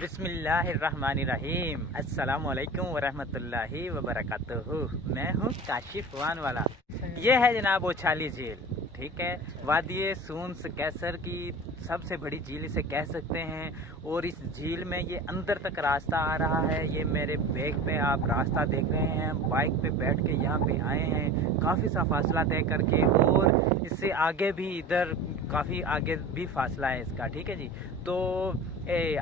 بسم اللہ الرحمن الرحیم، السلام علیکم ورحمۃ اللہ وبرکاتہ۔ میں ہوں کاشف وان والا۔ یہ ہے جناب اوچھالی جھیل، ٹھیک ہے، وادی سونس کیسر کی سب سے بڑی جھیل اسے کہہ سکتے ہیں۔ اور اس جھیل میں یہ اندر تک راستہ آ رہا ہے۔ یہ میرے بیک پہ آپ راستہ دیکھ رہے ہیں، بائک پہ بیٹھ کے یہاں پہ آئے ہیں کافی سا فاصلہ طے کر کے، اور اس سے آگے بھی ادھر کافی آگے بھی فاصلہ ہے اس کا، ٹھیک ہے جی۔ تو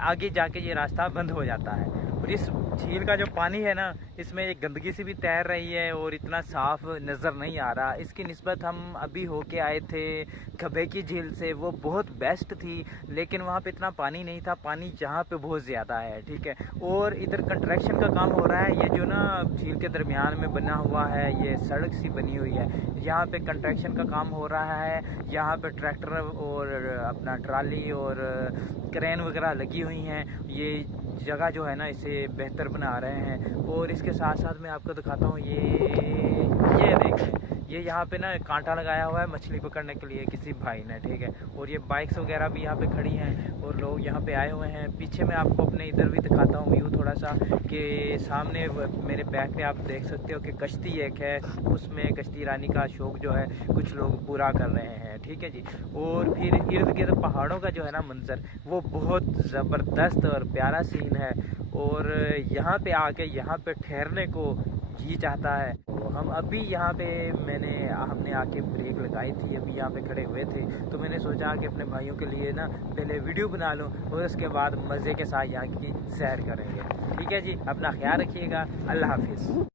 آگے جا کے یہ راستہ بند ہو جاتا ہے، اور اس جھیل کا جو پانی ہے نا، اس میں ایک گندگی سی بھی تیر رہی ہے اور اتنا صاف نظر نہیں آ رہا۔ اس کی نسبت ہم ابھی ہو کے آئے تھے کھبے کی جھیل سے، وہ بہت بیسٹ تھی، لیکن وہاں پہ اتنا پانی نہیں تھا، پانی جہاں پہ بہت زیادہ ہے، ٹھیک ہے۔ اور ادھر کنسٹرکشن کا کام ہو رہا ہے، یہ جو نا جھیل کے درمیان میں بنا ہوا ہے، یہ سڑک سی بنی ہوئی ہے، یہاں پہ کنسٹرکشن کا کام ہو رہا ہے۔ یہاں پہ ٹریکٹر اور اپنا ٹرالی اور کرین وغیرہ لگی ہوئی ہیں، یہ جگہ جو ہے نا اسے بہتر بنا رہے ہیں۔ اور اس کے ساتھ ساتھ میں آپ کو دکھاتا ہوں، یہ دیکھیں، یہ یہاں پہ نا کانٹا لگایا ہوا ہے مچھلی پکڑنے کے لیے کسی بھائی نے، ٹھیک ہے۔ اور یہ بائکس وغیرہ بھی یہاں پہ کھڑی ہیں اور لوگ یہاں پہ آئے ہوئے ہیں۔ پیچھے میں آپ کو اپنے ادھر بھی دکھاتا ہوں ویو تھوڑا سا، کہ سامنے میرے بیک پہ آپ دیکھ سکتے ہو کہ کشتی ایک ہے، اس میں کشتی رانی کا شوق جو ہے کچھ لوگ پورا کر رہے ہیں، ٹھیک ہے جی۔ اور پھر ارد گرد پہاڑوں کا جو ہے نا منظر، وہ بہت زبردست اور پیارا سین ہے، اور یہاں پہ آ کے یہاں پہ ٹھہرنے کو جی چاہتا ہے۔ ہم ابھی یہاں پہ ہم نے آ کے بریک لگائی تھی، ابھی یہاں پہ کھڑے ہوئے تھے، تو میں نے سوچا کہ اپنے بھائیوں کے لیے نا پہلے ویڈیو بنا لوں اور اس کے بعد مزے کے ساتھ یہاں کی سیر کریں گے، ٹھیک ہے جی۔ اپنا خیال رکھیے گا، اللہ حافظ۔